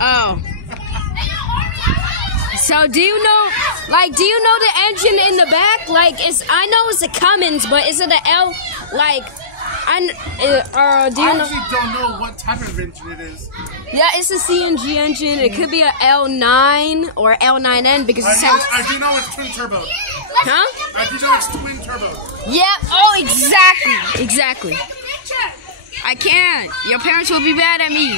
Oh. So do you know the engine in the back? Like, I know it's a Cummins, but is it an L? Like, do you know? I actually don't know what type of engine it is. Yeah, it's a CNG engine. It could be a L9 or L9N because it sounds. I do know it's twin turbo. Huh? I do know it's twin turbo. Yeah. Oh, exactly. Exactly. I can't. Your parents will be mad at me.